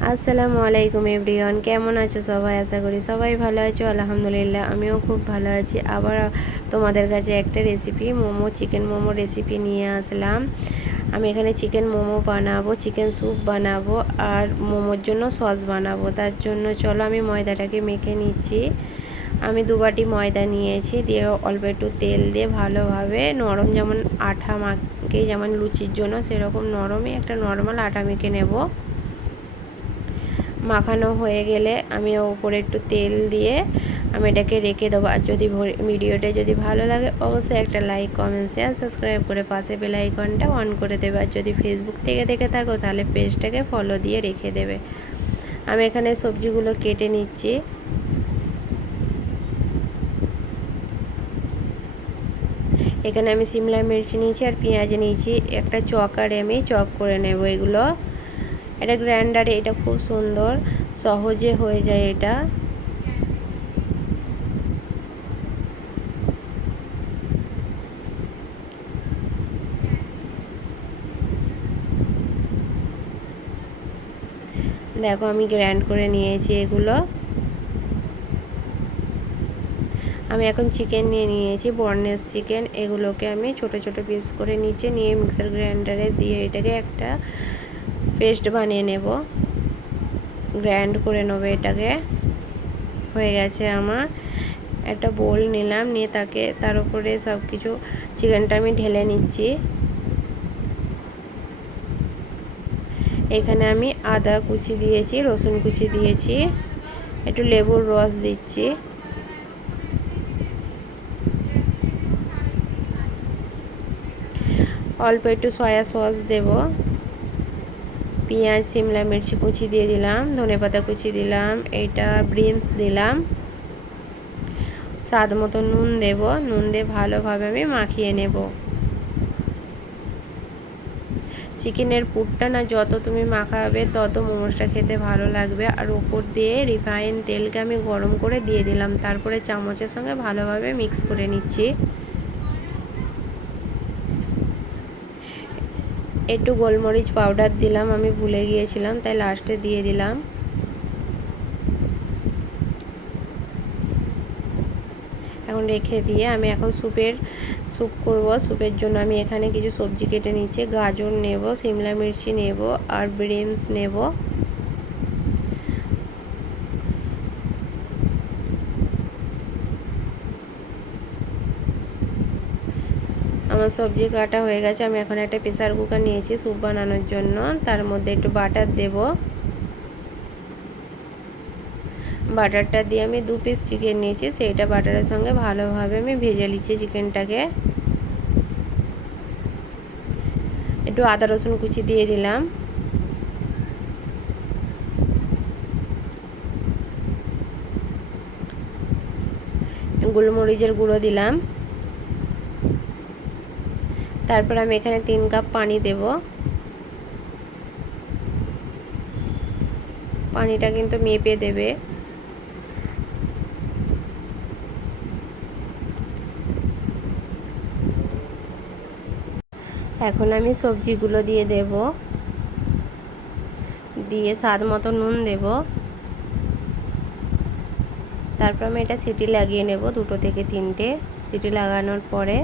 আসসালামু আলাইকুম এভরিওয়ান, কেমন আছো সবাই? আশা করি সবাই ভালো আছো। আলহামদুলিল্লাহ, আমিও খুব ভালো আছি। আবার তোমাদের কাছে একটা recipe momo chicken momo recipe নিয়ে আসলাম। আমি এখানে চিকেন মোমো বানাবো চিকেন স্যুপ বানাবো আর মোমোর জন্য সস বানাবো। তার জন্য চলো আমি ময়দাটাকে মেখে নিচ্ছি। আমি দুবাটি ময়দা নিয়েছি, দিয়ে অল্প একটু তেল দিয়ে ভালোভাবে নরম যেমন আঠা মাখে, যেমন লুচির জন্য সেরকম নরমই একটা নর্মাল আটা মেখে নেব। মাখানো হয়ে গেলে আমি ওপরে একটু তেল দিয়ে আমি এটাকে রেখে দেবো। আর যদি ভিডিওটা যদি ভালো লাগে, অবশ্যই একটা লাইক কমেন্ট শেয়ার সাবস্ক্রাইব করে পাশে বেল আইকনটা অন করে দেবে। আর যদি ফেসবুক থেকে দেখে থাকো, তাহলে পেজটাকে ফলো দিয়ে রেখে দেবে। আমি এখানে সবজিগুলো কেটে নিচ্ছি। এখানে আমি সিমলা মির্চি নিয়েছি আর পেঁয়াজ নিয়েছি। একটা চকারে আমি চক করে নেব এগুলো। এটা গ্রাইন্ডারে, এটা খুব সুন্দর, সহজে হয়ে যায় এটা। দেখো আমি গ্র্যান্ড করে নিয়েছি এগুলো। আমি এখন চিকেন নিয়ে নিয়েছি বর্নেস চিকেন। এগুলোকে আমি ছোট ছোট পিস করে নিচে নিয়ে মিক্সার গ্রাইন্ডারে দিয়ে এটাকে একটা পেস্ট বানিয়ে নেব। গ্র্যান্ড করে নেব এটাকে। হয়ে গেছে আমার। একটা বোল নিলাম, নিয়ে তাকে, তার উপরে সব কিছু চিকেনটা আমি ঢেলে নিচ্ছি। এখানে আমি আদা কুচি দিয়েছি, রসুন কুচি দিয়েছি, একটু লেবুর রস দিচ্ছি। অল্প একটু সয়া সস দেবো। পেঁয়াজ, সিমলা মির্চি কুচি দিয়ে দিলাম, ধনে পাতা কুচি দিলাম এইটা ব্রিমস দিলাম। স্বাদ মতো নুন দেব, নুন দিয়ে ভালোভাবে আমি মাখিয়ে নেব। চিকেনের পুরটা না যত তুমি মাখাবে, তত মোমোসটা খেতে ভালো লাগবে। আর ওপর দিয়ে রিফাইন তেলকে আমি গরম করে দিয়ে দিলাম। তারপরে চামচের সঙ্গে ভালোভাবে মিক্স করে নিচ্ছি। একটু গোলমরিচ পাউডার দিলাম, আমি ভুলে গিয়েছিলাম, তাই লাস্টে দিয়ে দিলাম। এখন রেখে দিয়ে আমি এখন স্যুপের, স্যুপ করব, স্যুপের জন্য আমি এখানে কিছু সবজি কেটে নিচ্ছি। গাজর নেব, সিমলা মির্চি নেব, আর বিনস নেব। আমার সবজি কাটা হয়ে গেছে। আমি এখন একটা প্রেসার কুকার নিয়েছি স্যুপ বানানোর জন্য। তার মধ্যে একটু বাটার দেব। বাটারটা দিয়ে আমি দু পিস চিকেন নিয়েছি। সেইটা বাটারের সঙ্গে ভালোভাবে আমি ভেজে নিচ্ছি চিকেনটাকে একটু আদা, রসুন কুচি দিয়ে দিলাম। গোলমরিচের গুঁড়ো দিলাম। তারপর আমি এখানে তিন কাপ পানি দেব। পানিটা কিন্তু মেপে দেবে। এখন আমি সবজিগুলো দিয়ে দেব। দিয়ে স্বাদ মতো নুন দেব। তারপর আমি এটা সিটি লাগিয়ে নেব দুটো থেকে তিনটে। সিটি লাগানোর পরে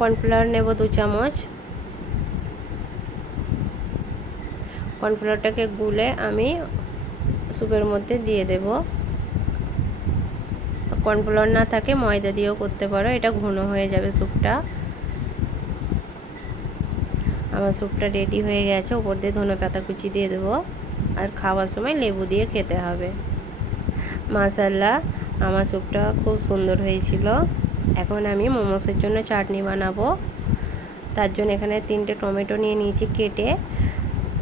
কর্নফ্লাওয়ার নেব দু চামচ। কর্নফ্লাওয়ারটাকে গুলে আমি স্যুপের মধ্যে দিয়ে দেব। কর্নফ্লাওয়ার না থাকে, ময়দা দিয়েও করতে পারো, এটা ঘন হয়ে যাবে স্যুপটা। আমার স্যুপটা রেডি হয়ে গেছে ওপর দিয়ে ধনে পাতা কুচি দিয়ে দেবো, আর খাওয়ার সময় লেবু দিয়ে খেতে হবে। মাসাল্লা আমার স্যুপটা খুব সুন্দর হয়েছিল। এখন আমি মোমোসের জন্য চাটনি বানাবো। তার জন্য এখানে তিনটে টমেটো নিয়ে নিয়েছি কেটে।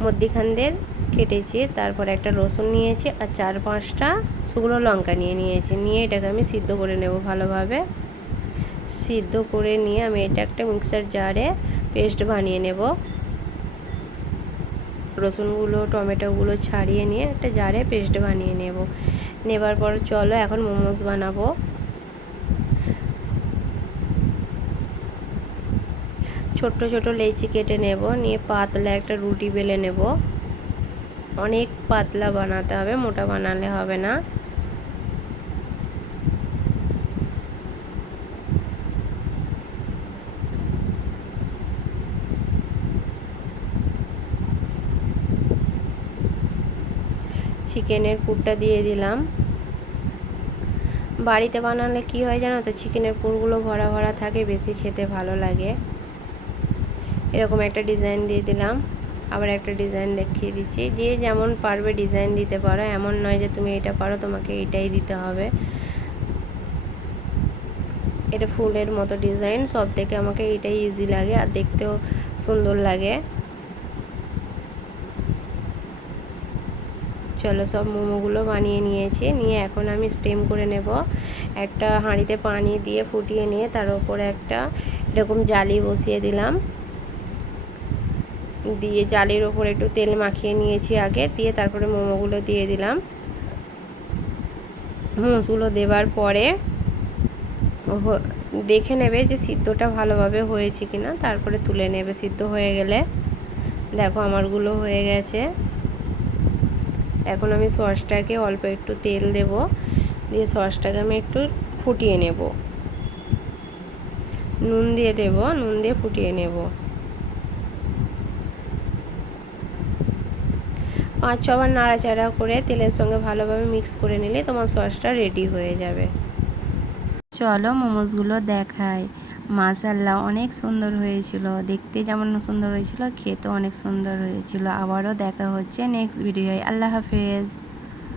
মধ্যিখান দিয়ে কেটেছি, তারপর একটা রসুন নিয়েছি আর চার পাঁচটা শুকনো লঙ্কা নিয়ে নিয়েছি। নিয়ে এটাকে আমি সিদ্ধ করে নেব ভালোভাবে। সিদ্ধ করে নিয়ে আমি এটা একটা মিক্সার জারে পেস্ট বানিয়ে নেব। রসুনগুলো, টমেটোগুলো ছাড়িয়ে নিয়ে একটা জারে পেস্ট বানিয়ে নেব। নেবার পর চলো এখন মোমোস বানাবো। ছোট্ট ছোট লেচি কেটে নেব, নিয়ে পাতলা একটা রুটি বেলে নেব। অনেক পাতলা বানাতে হবে, মোটা বানালে হবে না। চিকেনের পুরটা দিয়ে দিলাম। বাড়িতে বানালে কি হয় জানো তো, চিকেনের পুরগুলো ভরা ভরা থাকে, বেশি খেতে ভালো লাগে। এরকম একটা ডিজাইন দিয়ে দিলাম। আবার একটা ডিজাইন দেখিয়ে দিচ্ছি। দিয়ে যেমন পারবে ডিজাইন দিতে পারো। এমন নয় যে তুমি এটা পারো, তোমাকে এটাই দিতে হবে। এটা ফুলের মতো ডিজাইন সব থেকে আমাকে এটাই ইজি লাগে আর দেখতেও সুন্দর লাগে। চলো সব মোমোগুলো বানিয়ে নিয়েছি। নিয়ে এখন আমি স্টেম করে নেব। একটা হাঁড়িতে পানি দিয়ে ফুটিয়ে নিয়ে তার উপরে একটা এরকম জালি বসিয়ে দিলাম। দিয়ে জালের ওপর একটু তেল মাখিয়ে নিয়েছি আগে, দিয়ে তারপরে মোমোগুলো দিয়ে দিলাম। মোমোসগুলো দেবার পরে দেখে নেবে যে সিদ্ধটা ভালোভাবে হয়েছে কিনা, তারপরে তুলে নেবে, সিদ্ধ হয়ে গেলে। দেখো আমারগুলো হয়ে গেছে। এখন আমি সসটাকে অল্প একটু তেল দেব, দিয়ে সসটাকে আমি একটু ফুটিয়ে নেব। নুন দিয়ে দেব, নুন দিয়ে ফুটিয়ে নেব। পাঁচ ছবার নাড়াচাড়া করে তেলের সঙ্গে ভালোভাবে মিক্স করে নিলে তোমার সসটা রেডি হয়ে যাবে। চলো মোমোসগুলো দেখাই। মাসাল্লা অনেক সুন্দর হয়েছিল। দেখতে যেমন সুন্দর হয়েছিল খেতে অনেক সুন্দর হয়েছিল। আবারও দেখা হচ্ছে নেক্সট ভিডিওয় আল্লাহ হাফেজ।